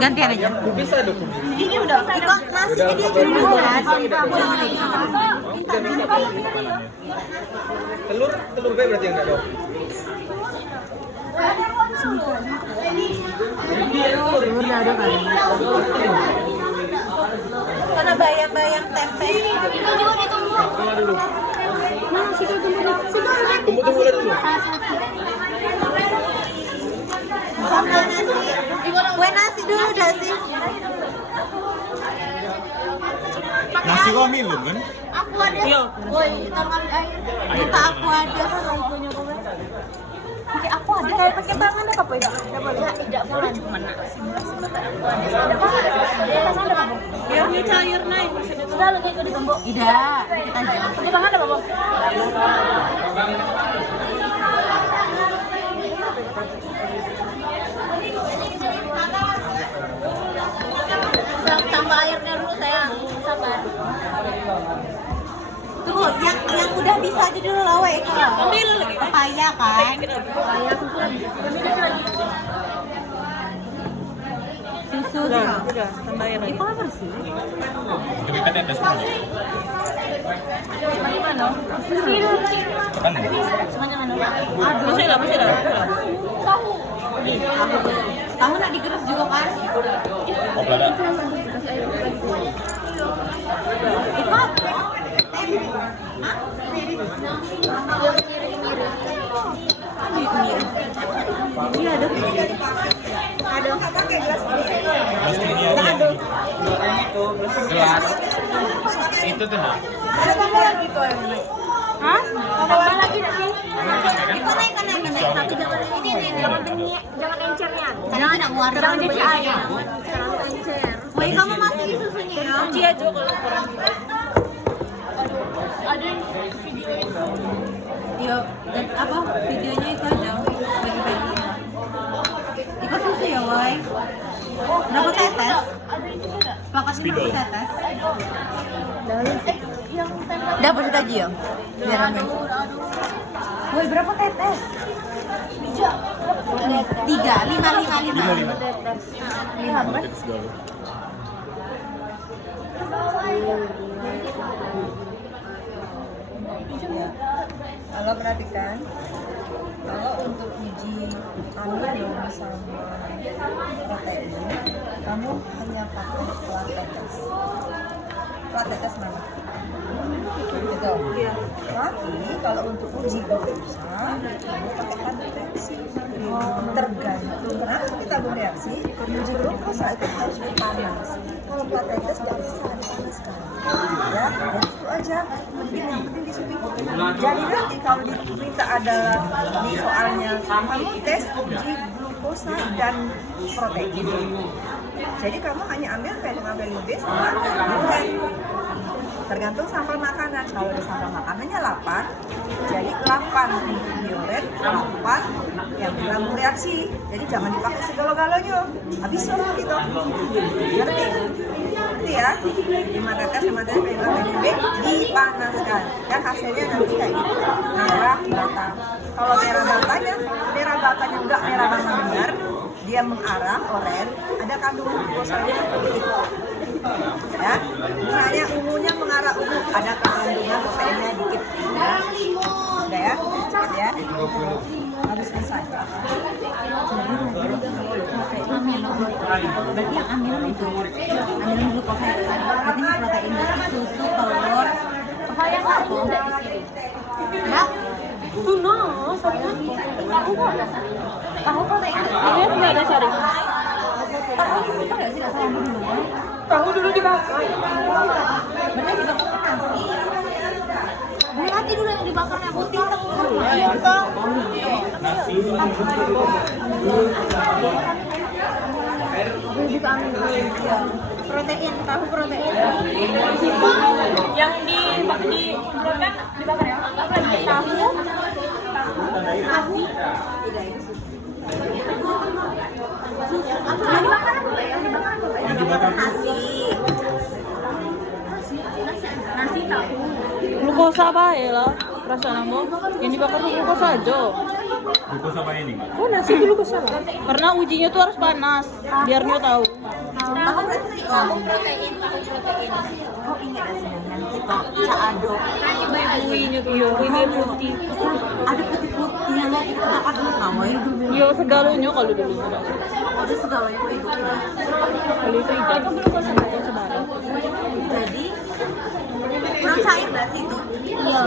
Gantian aja. Bisa dong. Ini udah. Iko nasinya dia cuma kan. Telur B berarti yang enggak dong. Telurnya ada kali. Karena bayam-bayam tempe. Tunggu dulu. Mana sih tunggu. Tunggu dulu. Sama nasi. Kue nasi dulu dah sih. Nasi kok minum kan? Aku ada. Woi, tangan minta aku ada. Oke, aku ada. Kayak pakai tangan apa apa ya? Tidak boleh cuma ya, ini cair naik. Sudah lu kayak di gembok. Tidak, kita aja. Pakai tangan apa, Bang? Tambah airnya dulu sayang, sabar. Tunggu, yang udah bisa aja dulu lah, weh. Ambil lagi. Pepaya kan? Pepaya susu lagi. Susu udah, tambah air lagi. Itu apa sih? Lebih pendek dari semua. Gimana? Susu. Tekan ya? Semuanya mana? Aduh, masih lah. Tahu. Tahu nak digerus juga kan? Oh, belada. Itu apa? Iya ada. Ada. Gelas ini aja. Gelas. Itu tuh nah. Ada tambah lagi tuh yang naik. Hah? Tambah lagi nggak sih? Itu naik. Tapi jangan ini. Jangan encernya. Jangan nak warna. Jangan jadi air. Jangan encer. Woi, kamu masukin susunya ya? Cuci aja kalau kurang. Ada video itu. Iya, dan apa videonya itu ada bagi-bagi. Ikut susu ya, woi. Berapa tetes? Paketnya berapa tetes? Dapat kita aja ya? Biar ramai. Woi, berapa tetes? 5 bukan? Kalau perhatikan, kalau untuk uji amino sama protein, kamu hanya pakai plat tetes. Plat tetes mana? Betul. Iya. Tapi kalau untuk uji glukosa, kamu pakai tabung reaksi. Tergantung. Kenapa kita tabung reaksi? Uji glukosa itu harus panas. Kalau plat tetes nggak bisa dipanaskan. Ya, itu aja. Yang penting di sini. Jadi nanti kalau diminta adalah di soalnya tes uji glukosa dan protein. Jadi kamu hanya ambil value B sama uren. Tergantung sampel makanan. Kalau di sampel makanannya 8, jadi 8 untuk diuren, 4 yang lambung reaksi. Jadi jangan dipakai segala-galanya. Habis semua gitu. Ngerti? Ngerti ya? 5 tetes value B dipanaskan. Dan hasilnya nanti kayak gitu. Merah bata. Kalau merah batanya enggak merah bata benar, dia mengarah oranye, ada kandungan glukosa itu. Ya, misalnya ungunya mengarah ungu, ada kandungan proteinnya dikit. Ya, udah ya, cepat ya. Harus selesai. Amino. Berarti yang amino itu amino glukosa itu kan artinya protein berarti susu, telur, pepaya apa enggak di sini? Ya. Tuna, tahu protein. Ini enggak ada sari. Tahu itu enggak sih enggak salah dulu. Tahu dulu dibakar. Benar dibakar nasi. Berarti dulu yang dibakarnya putih telur. Protein, tahu protein. Yang dibakar ya? Tahu. Nasi. Yang dibakar apa ya? Yang dibakar Nasi. Nasi tahu. Glukosa apa ya lah? Perasaan kamu? Yang dibakar tuh glukosa aja. Glukosa apa ini? Oh, nasi dulu ke sana. Karena ujinya tuh harus panas, biar Nio tahu. Tahu berarti Tahu protein. kau ingat gak sih yang kita caado Kuenya tuh, kuenya putih. ada putih-putih yang nggak kita dapat dulu kamu ya Yo, segalanya kalau dulu. ada segalanya kok itu Kalau itu ikan. Sebarang. jadi kurang cair nggak sih itu Iya.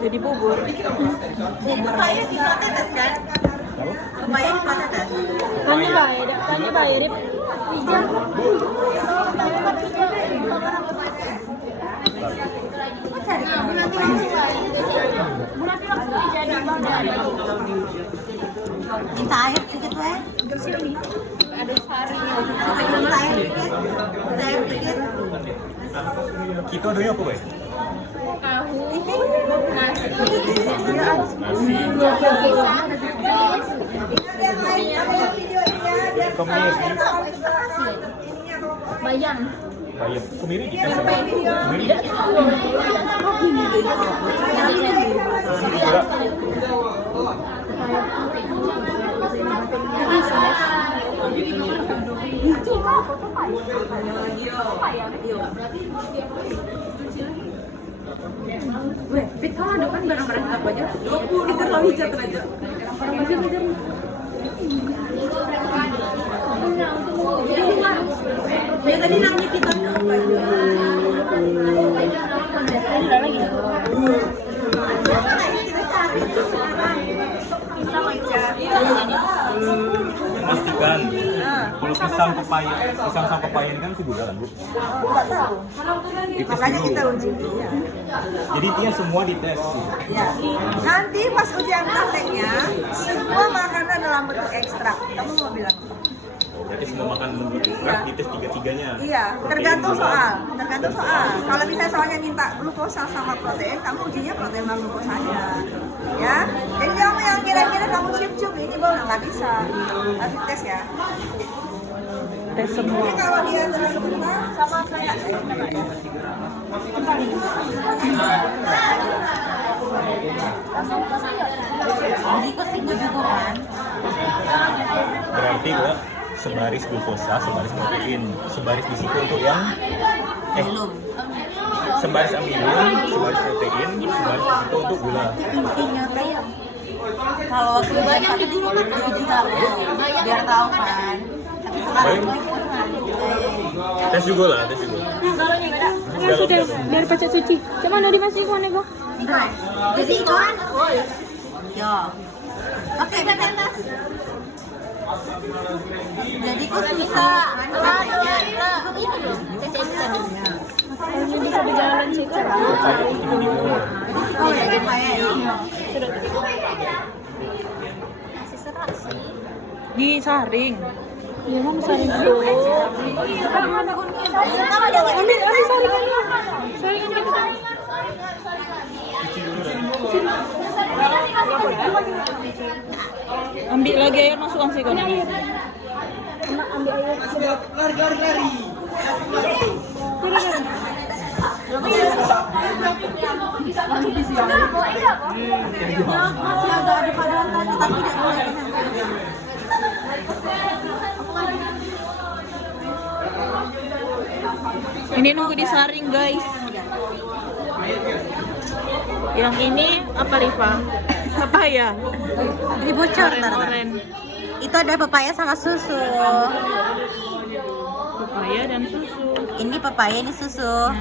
Jadi bubur. jadi pepaya di patates kan pepaya di patates Tanya bayar, Rip. kok cari Berarti langsung jadi badan. minta air dikit weh Ada sari. minta air dikit minta air dikit Kita adanya apa, Bay? Tahu. Nasi. Kemiri. Bayam. Bayam. Kemiri di tes. Kemiri. weh Pit kamu ada kan barang-barang apa aja 20 kita kalau hijab aja barang-barang ya tadi nangis kita apa Pastikan. Kalau pisang sama pepaya ini kan sudah kan, Bu? nggak tahu Dites makanya dulu. kita uji Jadi intinya semua dites. ya nanti pas ujian prakteknya semua makanan dalam bentuk ekstrak kamu mau bilang apa? Jadi semua makan berat dites tiga-tiganya. Iya, tergantung soal. Kalau misalnya soalnya minta glukosa sama protein, kamu ujinya protein sama glukosanya. Ya, jadi kamu yang kira-kira kamu cium-cium ini baru nggak bisa. Harus tes ya. Tes semua. Jadi kalau dia terus berenang sama kayak jadi kesinggung juga kan? Berarti gua sebaris glukosa, sebaris protein, sebaris di situ untuk yang Belum. sebaris amilin, sebaris protein, sebaris di situ untuk gula. Intinya teh kalau waktu banyak di dulu kan uji tahu biar tahu kan tapi sekarang Baik. lingkungan Tes juga lah, tes juga. Ya sudah, biar pecah suci. Cuman mau dimasukin mana kok? jadi kan yo oke bebetas jadi kok bisa Itu loh. Kalau bisa berjalan sih kan. Percaya itu di gula. oh ya pepaya ya Nasi serat sih. Disaring. Iya, mau saring dulu. Ambil saringannya. Saringannya ke sana. Ambil lagi air, masukkan sih kan. Ambil air. Lari. masih agak ada paduan kata tapi tidak boleh Ini nunggu disaring guys. Yang ini apa Rifa? Pepaya. ini bocor Oren. itu ada pepaya sama susu Pepaya dan susu. ini pepaya ini susu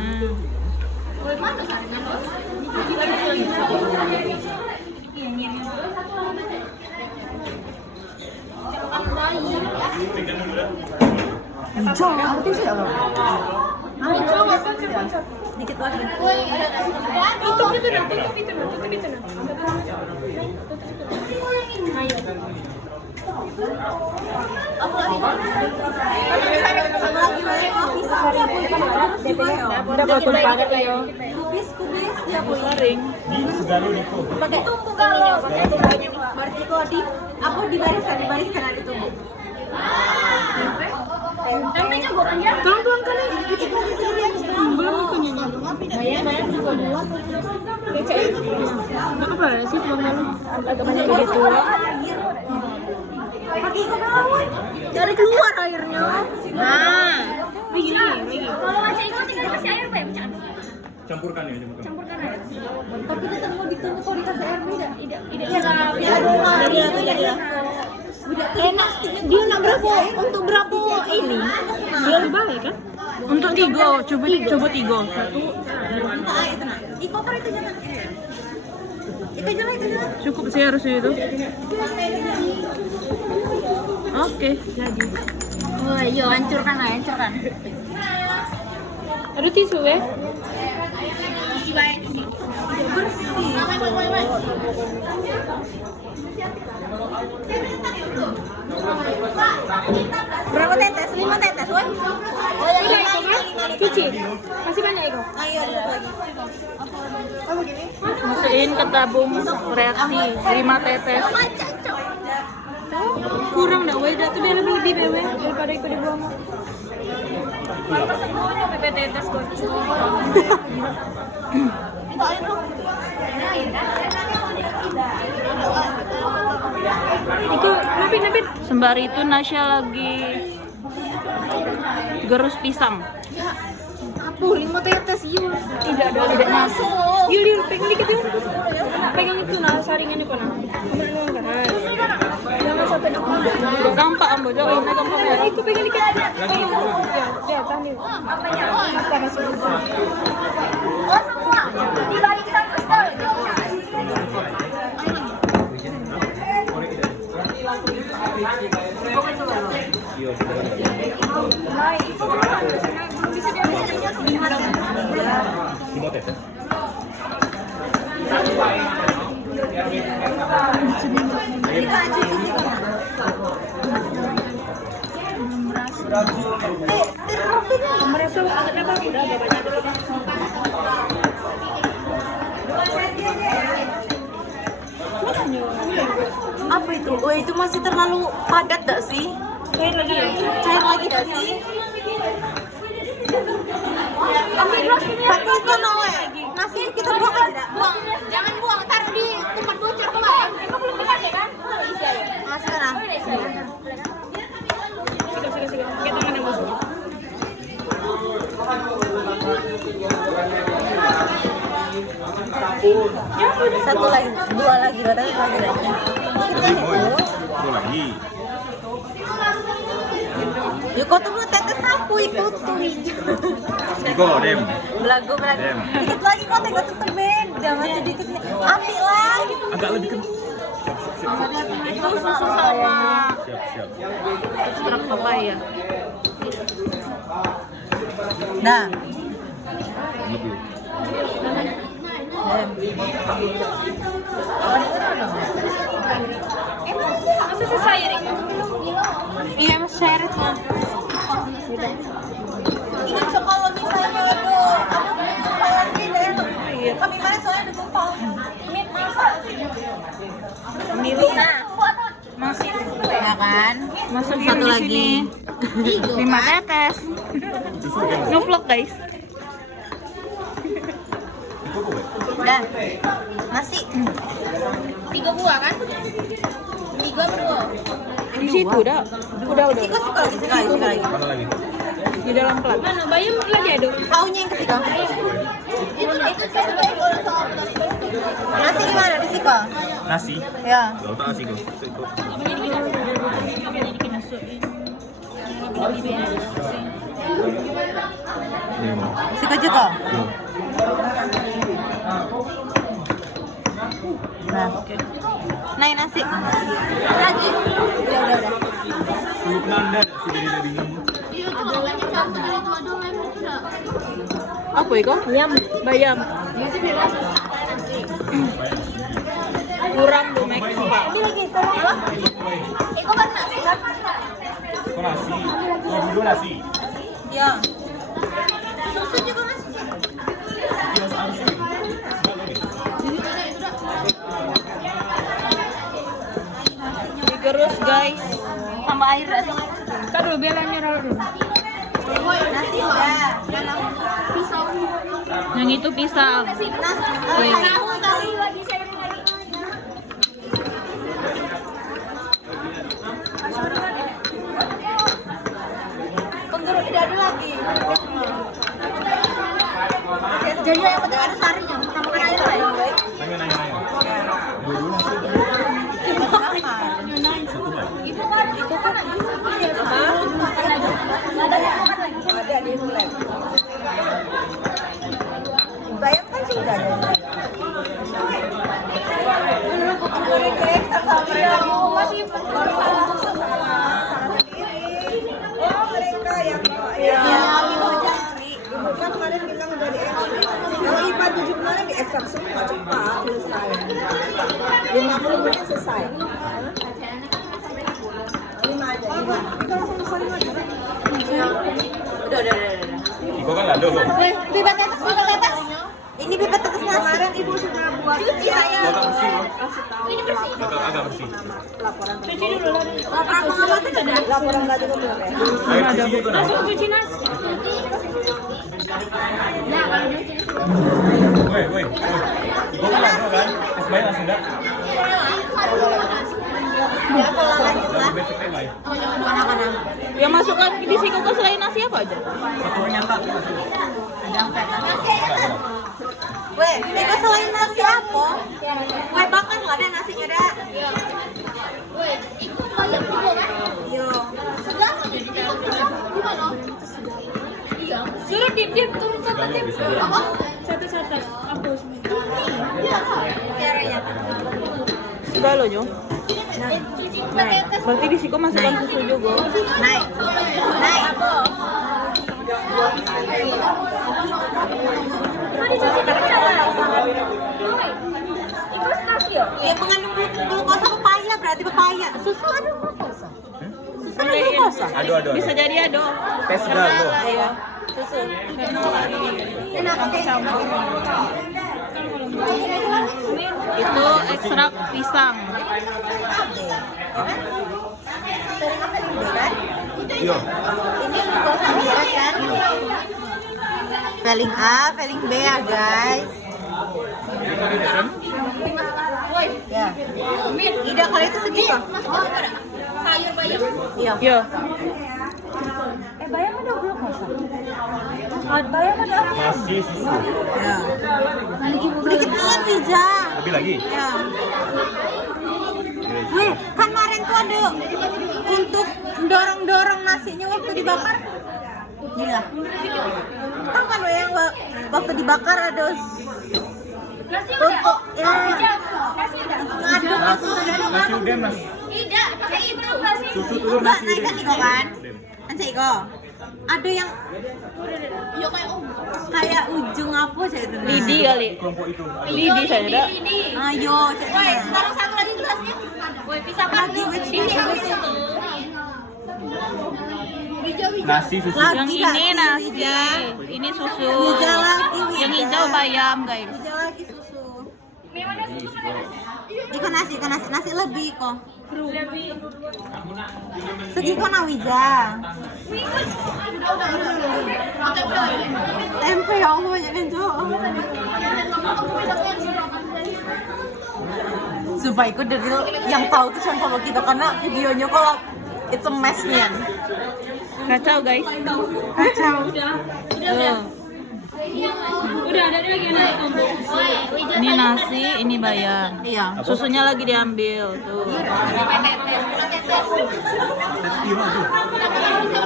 hijau arti sih apa dikit lagi Dapat banget ya. kubis ya bu Saring. Di segala itu. pakai tumbuk kalau berarti kok dibariskan ada tumbuk Tempenya gue kan ya. Tolong tuangkan ya. itu di sini Belum punya. Bayam juga dulu. Nggak apa sih belum lalu. Agak banyak gitu. Kaki kok melawan. Dari keluar airnya. Nah, begini. Kalau macam itu tinggal kasih air Pak. Campurkan ya, campurkan. Campurkan air. Tapi tetap mau ditunggu kalau dikasih air beda. Iya. Enak. Dia nak berapa? Untuk berapa ini? Dia lebih baik kan? Untuk tiga, coba tiga. Minta air tenang. Iko per itu jangan. Itu jalan. Cukup sih harusnya itu. Oke, jadi. Oh, iya, hancurkan. Ada tisu ya? Isi baik ini. Bersih. Berapa tetes? 5 tetes, woi. Sudah Iko kan? Cuci. Masih banyak Iko. Ayo lagi. Masukin ke tabung reaksi 5 tetes. Kurang dah, weh. Dah tu biar lebih bewe daripada Iko dibuang. Pantas semuanya PP tetes kok. Iko, napit. Sembari itu Nasya lagi gerus pisang. Apa 5 tetes yuk? Tidak masuk. Yul, pegang dikit yuk. Pegang itu nah, saringan itu nah. Jangan sampai nak muda. Gampang ambo, jauh ini gampang ya. Itu pegang dikit. Ya, tahan yuk. Oh semua di balik sana sekali. Semua tetes. Merasa agak apa? Udah agak banyak dulu. Apa itu? Oh itu masih terlalu padat gak sih? Cair lagi ya? Cair lagi gak sih? Ambil nasinya. Pakai itu nawe. Nasi kita buang aja. Buang. Jangan buang. Taruh di tempat bocor kok. Itu belum dipakai kan? Masih kan? Sikat. Kita tangan yang bosok. Satu lagi, 2 lagi, lagi. Itu lagi. Yuk kau tunggu tetes aku itu tuh hijau. Iko, dem. Belagu. Dikit lagi kau tengok tuh beda masih dikit. Ambil lagi. Agak lebih kencang. Itu susu sama Siap. ekstrak papaya. Nah. Ini dulu. Masa selesai ya? Iya mas syarat lah. Ini kalau misalnya ada apa kami mana soalnya ada kumpul. Ini masak. Milu. Nah, Masih. ya kan? Masuk Satu di lagi. sini. 5 tetes. Ngevlog guys. Udah. Nasi. 3 buah kan? 3 berdua. Di situ udah. Siko lagi. Mana lagi? Di dalam plat. Mana bayam lagi ada? Kaunya yang ke Siko. Itu nasi di mana? Di Siko? Nasi. Ya. Gak tahu nasi kok. Siko Joko. Nah, naik nasi. Lagi. Udah. Sulut nanda sudah tidak bingung. Apa itu? Bayam. Kurang tuh make sumpah. Ini lagi apa? Iko kan nasi kan? Kok nasi? Oh, dulu nasi. Ya. Susu juga masih. Digerus guys. Tambah air. Kan dulu belanya dulu. Nasi udah. Pisau. Yang itu pisang. Tahu lagi saya lagi. Penggeruk tidak ada lagi. Jadi yang penting ada sarinya. Sama kan air lah. Nanya. Dulu satu lagi. Itu kan Ada di bulan. Bayam kan sudah ada. masih Oh, mereka yang ibu kan kemarin bilang udah di kalau IPA 7 kemarin di ekstrak semua cepat selesai 50 menit selesai 5 aja 5 kita langsung selesai 5 aja udah Iko kan lado loh. bebas atas. ini bebas tetes nasi kemarin ibu sudah buat Cuci saya. Agak bersih loh. kasih tahu Ini bersih. Agak bersih. laporan Cuci dulu. Laporan pengamatan ada. laporan nggak juga belum ya Air cuci itu nah. Langsung cuci nasi. Nah, kalau dia cuci Woi. Iko kan lado kan. Es bayi langsung dah. ya kalau lanjut lah Besok bayi. kanan-kanan Yang masukkan di siko ke selain nasi apa aja? Satu nyangka. weh itu selain nasi apa kue bakar nggak ada nasinya ada Woi, ikut banyak juga kan? yo Sudah? Ikut pisang gimana? Iya. Suruh dip turun satu dip. Apa? Satu. Hapus. biar ya Sudah loh, Jo. Cuci pakai tes. Berarti di siko masukkan susu juga. naik Tadi cuci kan ada. Itu nasi ya? yang mengandung glukosa pepaya berarti pepaya susu ada glukosa susu ada glukosa Ado. Bisa jadi ado. Tes dah loh. iya susu kenapa kayak Itu ekstrak pisang. sering apa nih kan Iya. ini glukosa biasa kan Veling A, veling B ya guys ya Ida kali itu segitu Sayur bayam. iya Yo. bayam ada glukosa bayam ada apa Masih susu. ya dikit banget Bija Lebih lagi. ya wih kan kemarin tuh ada untuk dorong nasinya waktu dibakar iya kan kan yang waktu dibakar ada Nasi udah. untuk ya Nasi udah. ngaduk Nasi udah mas. Tidak, pakai itu nasi. Susu telur enggak nasi naik kan Iko kan Anca Iko ada yang Iya kayak kayak ujung apa sih itu Lidi kali. Kelompok itu. Lidi saya ada. ayo cek Woi, sekarang satu lagi gelasnya. Woi, pisah lagi wih Nasi susu. Lagi Yang nggak ini sih, nasi. Wija? Ini susu. Wija lagi, Wija. Yang hijau bayam, guys. Wija lagi susu ikan nasi lebih kok segi kok na Wija tempe ya Allah jangan jauh supaya ikut dari yang tahu tuh cuma kalau kita karena videonya kalau it's a mess nih Kacau, guys. kacau Udah ada lagi nasi combo. Ini nasi, ini bayam. iya Susunya lagi diambil tuh.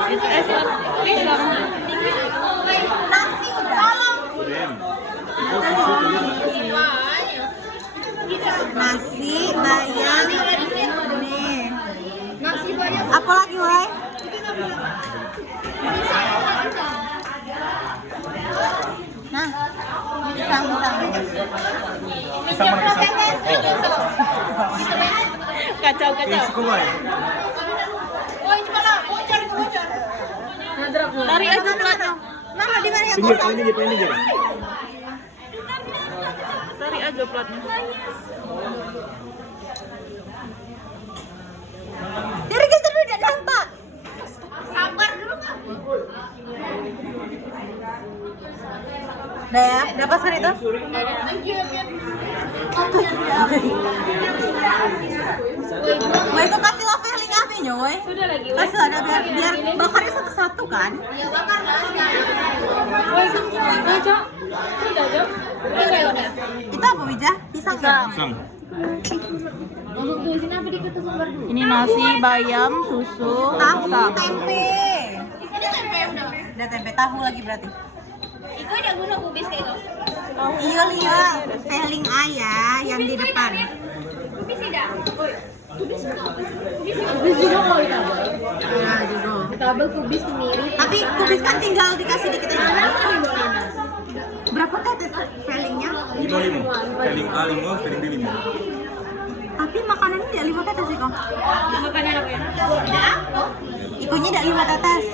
Itu ekstrak pisang. nasi udah nasi bayam nih Nasi bayam. apa lagi woi nah pisang Pisang mana pisang? Kacau. Pisang bayi. Woi, coba bocor. Tarik aja platnya. mama di mana yang Pinggir, kosong pinggir. Tarik aja platnya. dari kita udah nampak Sabar dulu kan. Udah ya, berapa sekali itu? Woi, itu kasih lo feeling apinya, woi. Sudah lagi. Kasih ada biar bakarnya satu-satu kan? Ya bakar lah. Woi, Cok. Sudah, Cok. Udah. Itu apa, Wija? Pisang ya? Pisang. Langsung tulisin apa dikit tuh sumber dulu. Ini nasi, bayam, susu, Tahu, sagu. tempe. Ini tempe udah. Udah tempe tahu lagi berarti. Itu ada guna kubis kayak gitu. Iya, feeling ayah yang di depan. Kubis tidak. Kubis juga mau ditambah. Nah, juga. Ditambah kubis mirip. Tapi kubis kan tinggal dikasih dikit aja. Nanas kan ibu nanas. Berapa tetes feelingnya? 5. Feeling A 5, feeling B 5. Tapi makanannya tidak 5 tetes sih kok. Makanan apa ya? Ikunya tidak 5 tetes.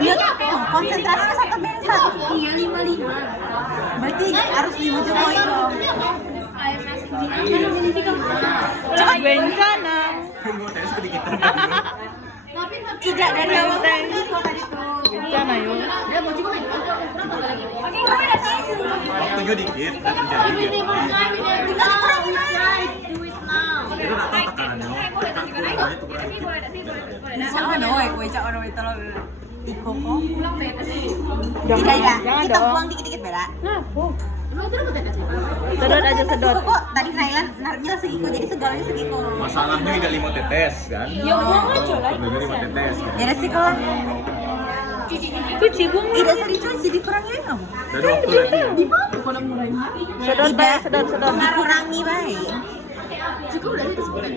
Iya tuh, konsentrasinya satu bensan. Iya 55. Berarti harus 5 juga itu. Kayak nasi gini kan ini sih kan. Coba bencana. Mau tes sedikit. Tidak dari awal tadi kok tadi tuh. Bencana yuk. Ada mau juga main. Kurang tambah lagi. Oke, gue ada sih. Waktunya dikit, dan menjadi dia. Tinggal dikurangin aja. Do it now. Itu rata tekanannya. Tekanannya tuh kurang dikit. Insya Allah doy, gue cak orang itu loh. Iko kok. Pulang beda sih. Tidak, Jangan kita dong. buang dikit-dikit beda. Emang itu dapat tetes? Sedot aja sedot. Kok tadi Nailan nariknya segiko, jadi segalanya segiko. Masalahnya tidak 5 tetes kan? Ya buang aja lah. Sebenarnya 5 tetes kan? Ya sih kalau Cuci bung. tidak sering cuci dikurangin kamu. Udah ada waktu lagi ya? Sedot bay, sedot. Dikurangi baik. Cukup udah itu sebulan.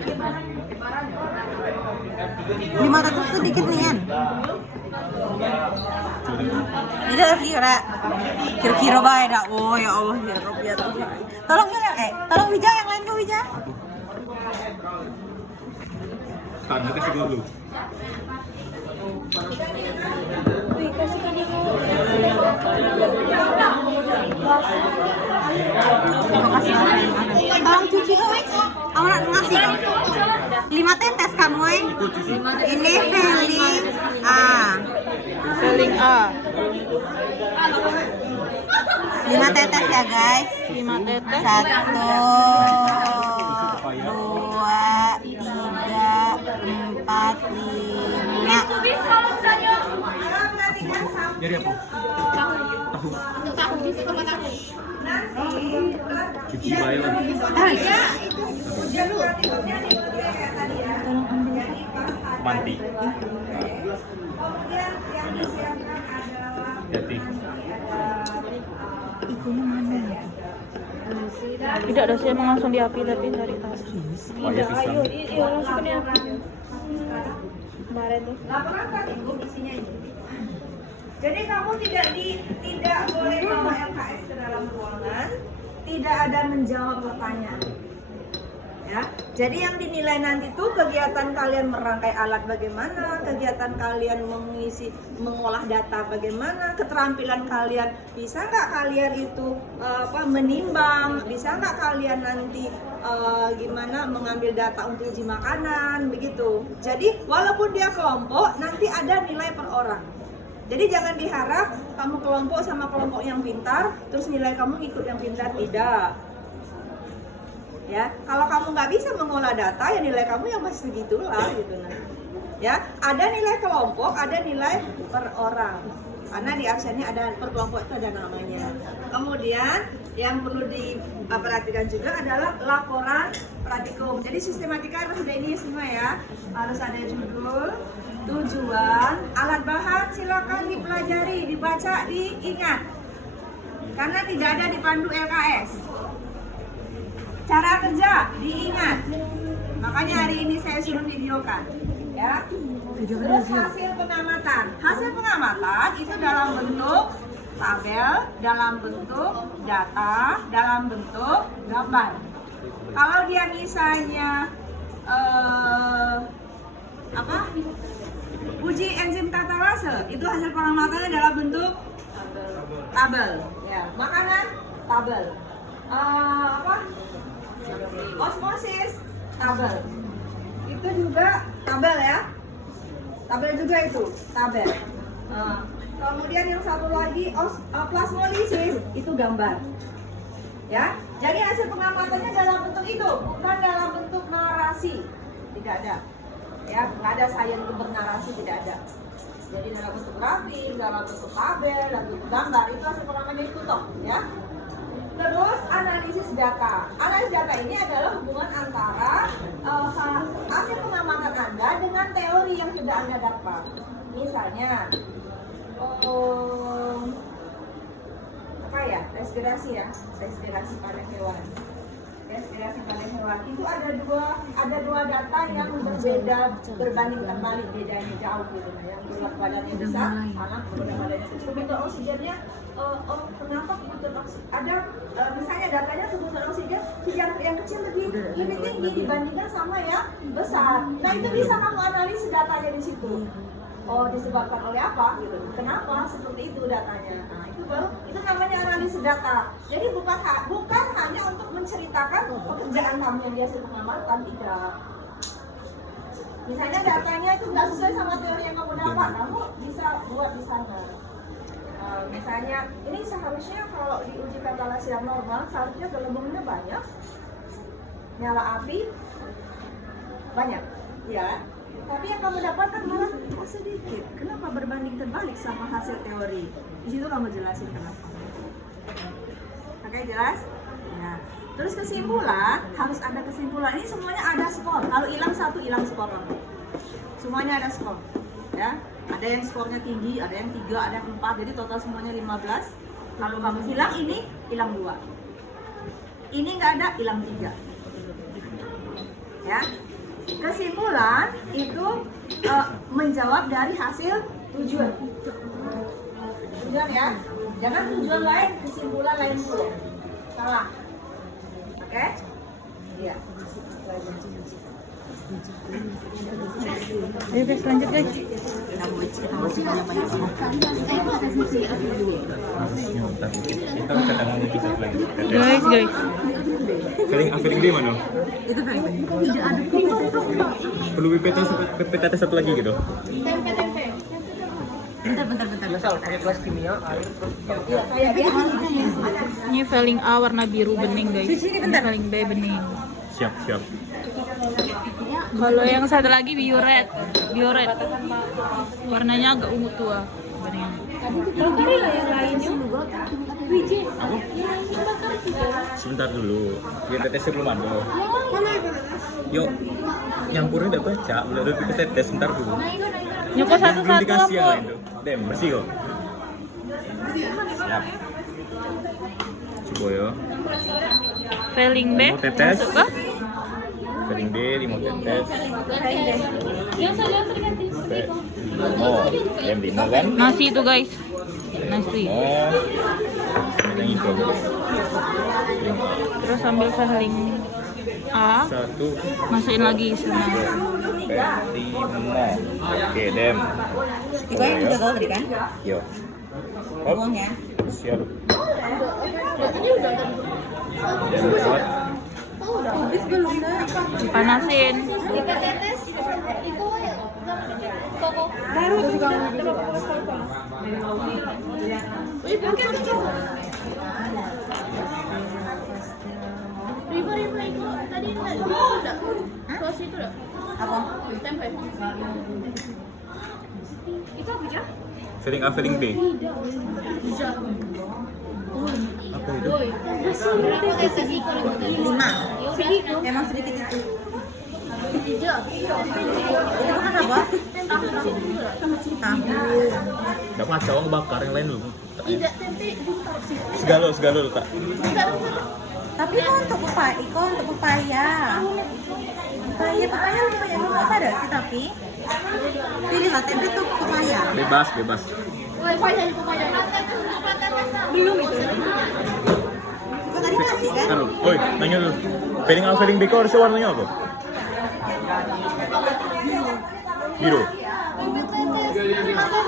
5 tetes itu dikit nih kan? Tidak asli kira kira baik dah. Oh ya Allah ya Rob ya Tuhan. Tolong tolong Wija yang lain ke Wija. Tanda kasih dulu. Tolong cuci tuh Wij. Awak nak ngasih kan? 5 tetes kan woi. Ini feeling Feeling A. 5 tetes ya guys. 5 tetes. 1, 2, 3, 4, 5. Jadi apa? Untuk tahu bis apa tahu? Cuci bayi lah. Manti. Hati. Tidak ada sih emang langsung diapi tapi dari tas. Tidak, ayo, iya langsung ke diapi. Kemarin tuh. Jadi kamu tidak boleh bawa LKS ke dalam ruangan, tidak ada menjawab pertanyaan. Ya. Jadi yang dinilai nanti itu kegiatan kalian merangkai alat bagaimana, kegiatan kalian mengolah data bagaimana, keterampilan kalian bisa nggak kalian itu menimbang, bisa nggak kalian nanti gimana mengambil data untuk uji makanan begitu. Jadi walaupun dia kelompok nanti ada nilai per orang. Jadi jangan diharap kamu kelompok sama kelompok yang pintar, terus nilai kamu ikut yang pintar, tidak. Ya, kalau kamu nggak bisa mengolah data, ya nilai kamu yang masih segitulah gitu nah. Ya, ada nilai kelompok, ada nilai per orang. Karena di absennya ada per kelompok itu ada namanya. Kemudian yang perlu diperhatikan juga adalah laporan praktikum. Jadi sistematika harus ada ini semua ya. Harus ada judul, tujuan, alat bahan silakan dipelajari, dibaca, diingat. Karena tidak ada di pandu LKS. Cara kerja diingat. Makanya hari ini saya suruh videokan. Ya. Terus hasil pengamatan. Hasil pengamatan itu dalam bentuk tabel, dalam bentuk data, dalam bentuk gambar. Kalau dia misalnya uji enzim katalase, itu hasil pengamatannya dalam bentuk tabel. Ya, makanan tabel. Osmosis tabel. Itu juga tabel ya. Tabel juga itu tabel. Nah, kemudian yang satu lagi plasmolisis itu gambar. Ya, jadi hasil pengamatannya dalam bentuk itu, bukan dalam bentuk narasi. Tidak ada. Ya, nggak ada sains bernarasi, tidak ada. Jadi dalam bentuk grafik, dalam bentuk tabel, dalam bentuk gambar, itu hasil pengamatan itu toh, ya. Terus analisis data. Analisis data ini adalah hubungan antara hasil pengamatan Anda dengan teori yang sudah Anda dapat. Misalnya, apa ya? Respirasi pada hewan. Respirasi pada hewan itu ada dua data yang berbeda, berbanding terbalik, bedanya jauh gitu. Nah, yang berat badannya besar, anak berat badannya kecil. Kebutuhan oksigennya, kenapa kebutuhan oksigen? Ada misalnya datanya kebutuhan oksigen yang kecil lebih tinggi dibandingkan sama yang besar. Nah, itu bisa kamu analisis datanya di situ. Oh, disebabkan oleh apa gitu? Kenapa seperti itu datanya? Nah, itu namanya analisis data. Jadi bukan hanya untuk menceritakan pekerjaan kamu yang biasa pengamatan, tidak. Misalnya datanya itu nggak sesuai sama teori yang kamu dapat, kamu bisa buat di sana. Misalnya ini seharusnya kalau di uji katalase yang normal seharusnya gelembungnya banyak, nyala api banyak, ya. Tapi yang kamu dapatkan malah sedikit. Kenapa berbanding terbalik sama hasil teori? Di situ kamu jelasin kenapa. Oke, jelas? Ya. Terus kesimpulan, harus ada kesimpulan. Ini semuanya ada skor. Kalau hilang satu, hilang skor kamu. Semuanya ada skor. Ya. Ada yang skornya tinggi, ada yang 3, ada yang 4. Jadi total semuanya 15. Kalau kamu hilang ini, hilang 2. Ini nggak ada, hilang 3. Ya. Kesimpulan itu menjawab dari hasil tujuan. Tujuan ya, jangan tujuan lain, kesimpulan lain dulu. Salah. Oke? Iya. Ayo guys, lanjut guys. Guys. Feeling dia mana? Itu paling penting. Tidak ada Perlu PPT satu lagi gitu. Bentar. Misal pakai gelas kimia, air, Kayak gitu. Ini feeling A warna biru bening guys. Ini feeling B bening. Siap. Kalau yang satu lagi violet. Warnanya agak ungu tua. Bening. Aku? Sebentar dulu. Biar tetesnya belum ada. Yuk, nyampurnya udah baca, udah tetes sebentar dulu. Nyoko Belum satu-satu dikasih yang apa? lain tuh. Dem, bersih kok. Siap. Coba ya. Feeling B. Mau tetes? Masuk kah? Feeling B, limo tetes. Oh, dem 5 kan? Nasi itu guys. Nasi. Oh, yang itu. Terus ambil feeling A. 1, Masukin lagi sama. 5. Oke, dem. Itu yang udah kau tadi kan? Yo. Hop. Buang ya. Siap. Dem buat. Panasin. Apa? Feeling A, feeling B. Apa itu? 5. Emang sedikit itu. Itu bukan apa? Tahu. Enggak kacau, ngebakar yang lain dulu. Segalo letak. Tapi kok untuk pepaya. Pepaya lebih banyak nggak ada sih tapi. Pilihlah tempe itu pepaya. Bebas. Belum itu. Kok tadi kasih kan? Taruh. Oi, tanya dulu. Feeling A, feeling B kok harusnya warnanya apa? Biru.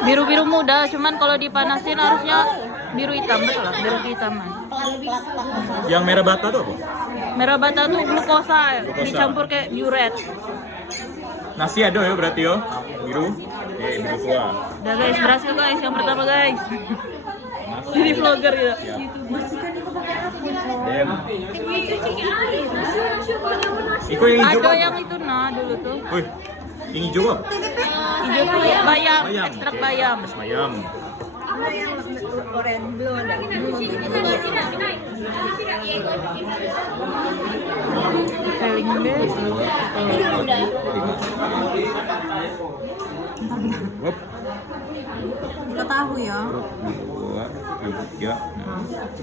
Biru-biru muda, cuman kalau dipanasin harusnya biru hitam, betul lah, biru kehitaman. Yang merah bata tuh apa? Merah bata tuh glukosa, dicampur kayak biuret. Nasi ada ya berarti yo. Biru. Oke. Ibu tua. Udah guys, berhasil guys yang pertama guys. Jadi vlogger gitu. Dem. Iko yang hijau. Ada yang itu nah dulu tuh. Wih, yang hijau apa? Hijau tuh bayam, Bayam. ekstrak bayam. Es bayam. Apa yang orange belum ada? Feeling guys. Hop. Kita tahu ya. 2, 3,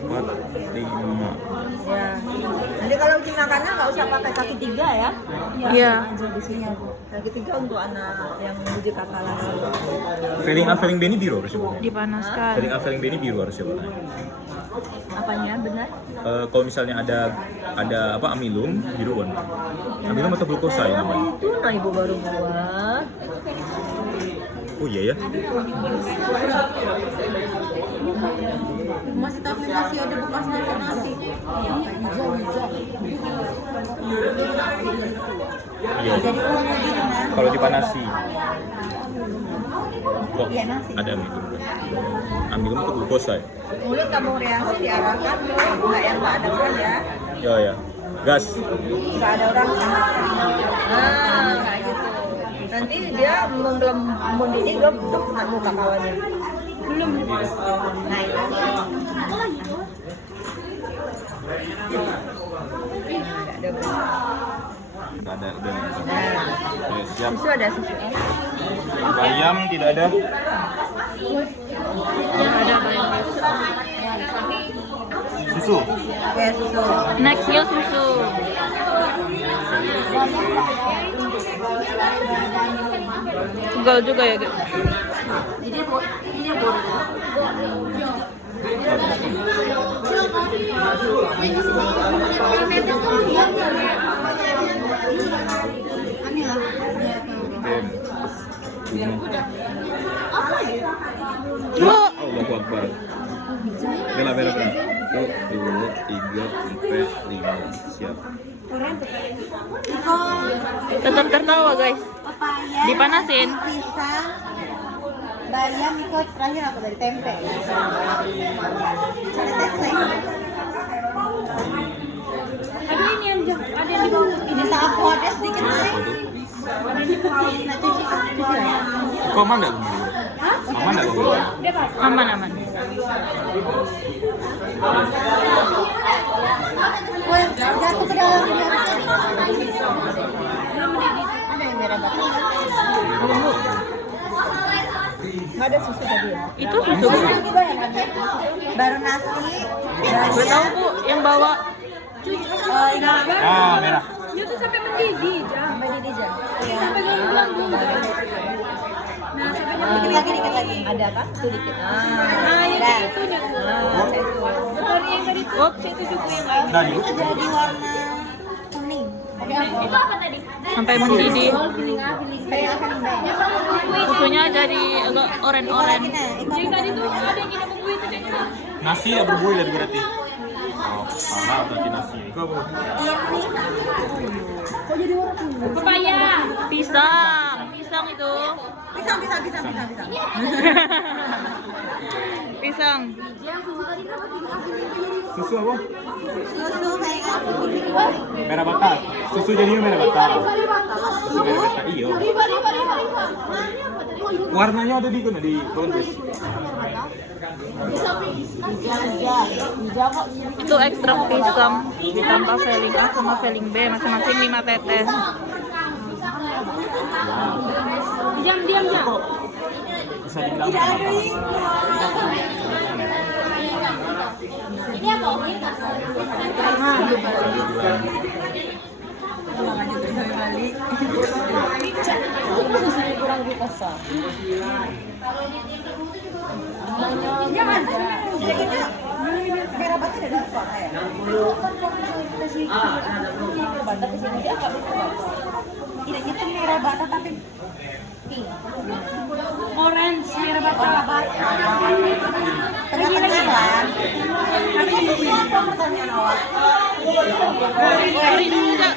4, 5. Ya. Jadi kalau uji makannya nggak usah pakai kaki 3 ya. Iya. Aja di sini. Kaki 3 untuk anak yang uji kakalan. Feeling A, feeling B ini biru harusnya. Dipanaskan. Feeling A, feeling B ini biru harusnya warnanya. Apanya benar? Kalau misalnya ada apa amilum biru warna. Amilum atau glukosa ya namanya? Itu nah ibu baru buat. Oh iya ya. Masih tapi masih ada bekas nasi. Iya. Kalau dipanasi. Kok ada amilum? Amilum atau glukosa ya? Mulut tabung reaksi diarahkan nggak yang nggak ada orang ya. Ya ya. Gas. Nggak ada orang sama. Nah kayak gitu. Nanti dia belum mendidih belum nemu kakawannya. Belum. Nah itu. Nggak ada udah. Oke, siap. Susu ada susu. Bayam tidak ada. Ada bayam. Susu. Oke susu. Nextnya susu. Tunggal juga ya guys. Dem. Oh, Allahu Akbar. Bela bela bela. 1, 2, 3, 4, 5. Siap. tetap tertawa guys. Papaya, Dipanasin. pisang, bayam, ikut terakhir apa dari tempe. Aduh ini yang ada di bawah. Ini sangat pedas sedikit Apa sih. tuh? Nah, cuci ya. Kok aman enggak? Aman enggak? Aman aman. Woi, jatuh ke dalam dia. Ada yang merah batu. Nggak ada susu tadi ya? Itu susu. Ini bayangkan ya. Baru nasi. Gue tahu bu yang bawa. Ini Merah. dia tuh sampai mendidih, Jam. Mendidih Jam. Sampai gemblang tuh. Nah, sampai dikit lagi. Ada kan? Itu dikit. Nah, ini Nah, itunya tuh. itu. Betul yang tadi tuh. Itu juga yang Nah, di itu jadi warna kuning. Itu apa tadi? Sampai mendidih. Kayak Susunya jadi agak oren-oren. Jadi tadi tuh ada yang kita tunggu itu cek. nasi ya berbuih tadi berarti. Oh, salah berarti nasi. Itu apa? Papaya. Pisang. Pisang itu. Pisang. Pisang. Susu apa? Susu kayak apa? Merah bata. Susu jadinya merah bata. Susu merah bata. Iya. Warnanya ada di mana di kontes. Itu ekstrak pisang ditambah feeling A sama feeling B masing-masing 5 tetes. Diam. Bisa dibilang apa? Ini apa? Kurang glukosa. Jangan. Merah batu ada apa ya? Bata ke sini dia nggak bisa. Tidak kita merah bata tapi pink. Orange merah bata. Tengah-tengah kan? Tapi itu apa pertanyaan awal? Enggak.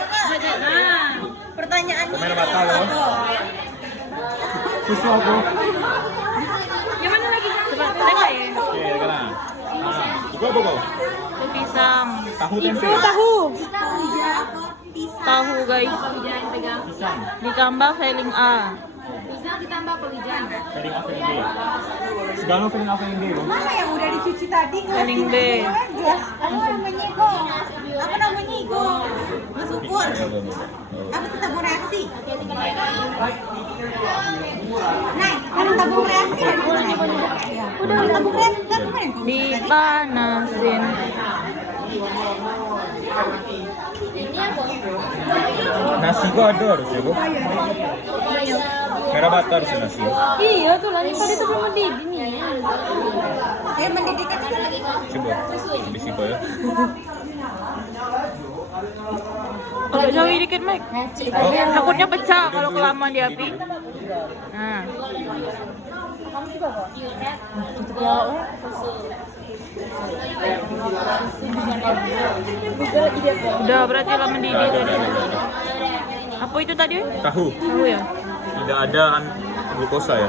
Nah, pertanyaannya Merah bata loh. susu aku. Yang mana lagi? Coba tengok ya. Oke, sekarang. Itu apa kau? Itu pisang. Tahu tempe. Tahu guys. Wijan pegang. Pisang. Ditambah filling A. Pisang ditambah apa wijan? Filling A, filling B. Segala filling A, filling B. Bang. Mana yang udah dicuci tadi? Filling B. Gelas. Apa namanya Igo? Apa namanya Igo? Mas ukur. Apa itu tabung reaksi? Nah, ada tabung reaksi. Udah tabung reaksi kan kemarin? Dipanasin. Nasi kok ada harusnya, Bu. Merah bata harusnya nasi. Iya tuh lagi pada itu belum mendidih nih. Mendidih kan? Coba. Habis itu ya. Agak jauh dikit, Mike. Takutnya pecah kalau kelamaan di api. Nah. Udah berarti lah mendidih tadi. Apa itu tadi? Tahu. Tahu ya? Tidak ada glukosa ya.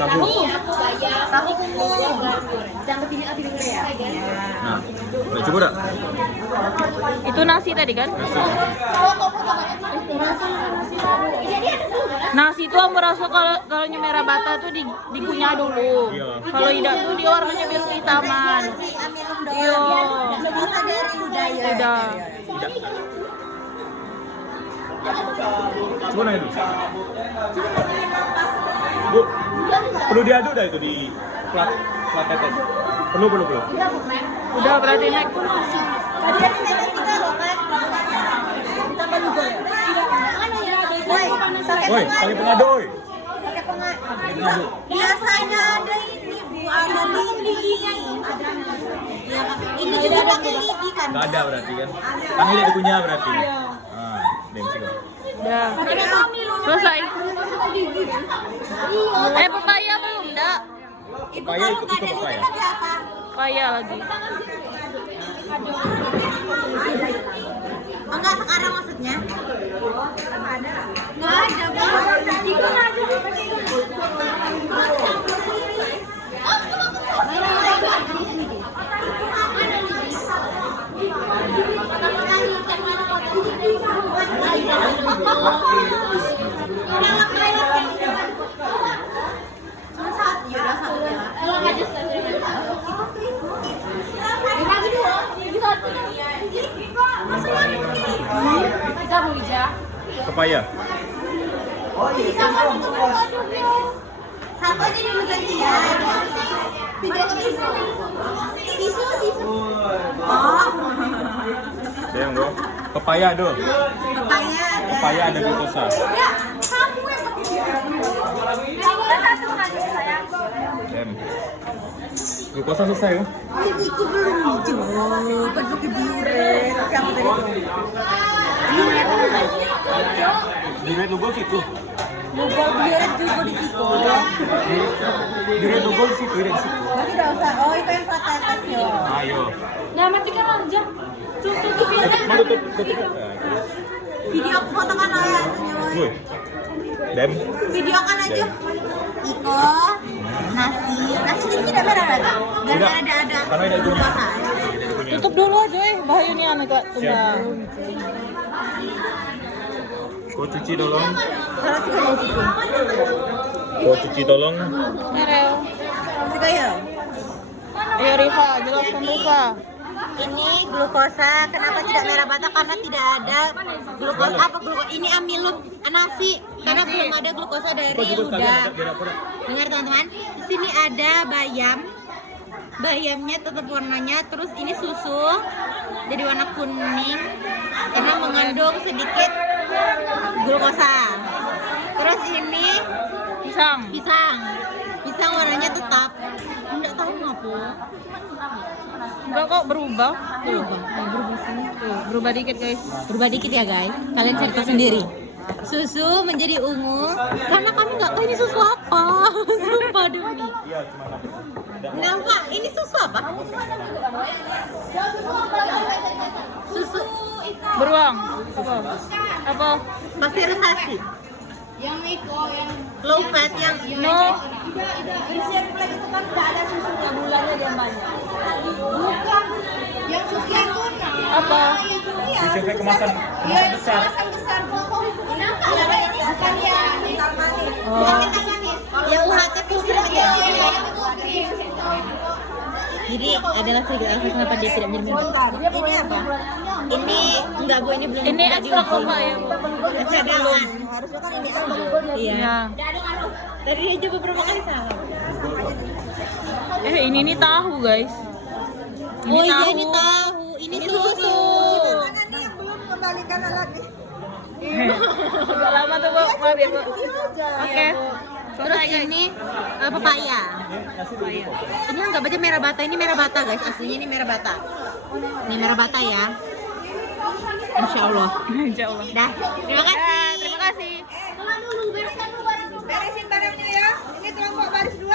Tahu. Nah, udah coba dah. Itu nasi tadi kan? Nasi. Nasi itu aku merasa kalau merah bata tuh dikunyah dulu. Iya. Kalau tidak tuh dia warnanya biasa hitaman. Iya. Udah. Coba nanya dulu. Bu, perlu diaduk dah itu di plat tetes. Perlu. Udah berarti naik. Woi, pakai pengadoi. Biasanya ada ini Bu, ada lidi. Ini juga pakai lidi kan? Enggak ada berarti kan? Kan tidak dikunyah berarti. Ah, bensin kok. Udah. Selesai. Pepaya belum, Dak? Papaya ikut papaya. Pepaya lagi. Enggak sekarang maksudnya? Enggak ada, Bu. Kita mau wijan. Papaya. Satu aja dulu gantian. Oh, Yang dong. Papaya ada. papaya ada. Papaya ada glukosa. Ya, kamu yang pakai Kamu satu kali sayang. Dem. Glukosa selesai ya? Iku belum hijau, kan pakai biuret. Yang tadi. Biuret logo situ. Lupa biuret juga di situ. Biuret logo situ, di situ. Berarti udah usah. Oh, itu yang patatas ya. Ayo. Nah, matikan aja. Tutup Mau tutup. Video aku foto kan ayah semuanya. Woi. Dem. Video kan aja. Iko, nasi jadi tidak merah bata. Tidak. Ada Karena ada glukosa. Tutup dulu aja bahaya nih anu Kak. Siap. Kau cuci tolong. Kalau sih kalau cuci. Kau cuci tolong. Merel. Suka ya. Ayo Rifa, jelaskan Rifa. Ini glukosa, kenapa tidak merah bata? Karena tidak ada glukosa. Ini amilum nasi, karena belum ada glukosa dari udah. Dengar teman-teman, di sini ada bayam. Bayamnya tetap warnanya, terus ini susu jadi warna kuning karena mengandung sedikit glukosa. Terus ini pisang warnanya tetap. Enggak tahu ngapa. Enggak kok berubah. Berubah dikit guys. Berubah dikit ya guys. Kalian cari tahu sendiri. Susu menjadi ungu karena kami nggak tahu ini susu apa. Sumpah demi. Kenapa? Ini susu apa? Susu Beruang. Apa? pasteurisasi. Low fat yang No. Bersihan plate itu kan nggak ada susunya, gulanya dia banyak. yang susunya itu Apa? Iya, Bisa kemasan besar. kenapa ada yang bukan yang kental manis. yang UHT filter aja. Jadi adalah sedikit alasan kenapa dia tidak minum. Ini apa? Ini enggak Bu, ini belum. Ini ekstra koma ya, Bu. Ekstra duluan. Harusnya kan ini apa? Iya. Ya. Tadi dia coba beberapa kali salah. Ini nih tahu, guys. Ini Oh iya tahu. ini tahu, ini susu. Mana nih yang belum kembalikan lagi? Udah lama tuh, Bu. Maaf ya, Bu. Oke. Terus ini pepaya. Ini enggak baca merah bata, ini merah bata guys, aslinya ini merah bata. Ini merah bata ya. Insya Allah. Insya Allah. Dah, terima kasih. Terima kasih. Beresin barangnya ya. Ini kelompok baris 2.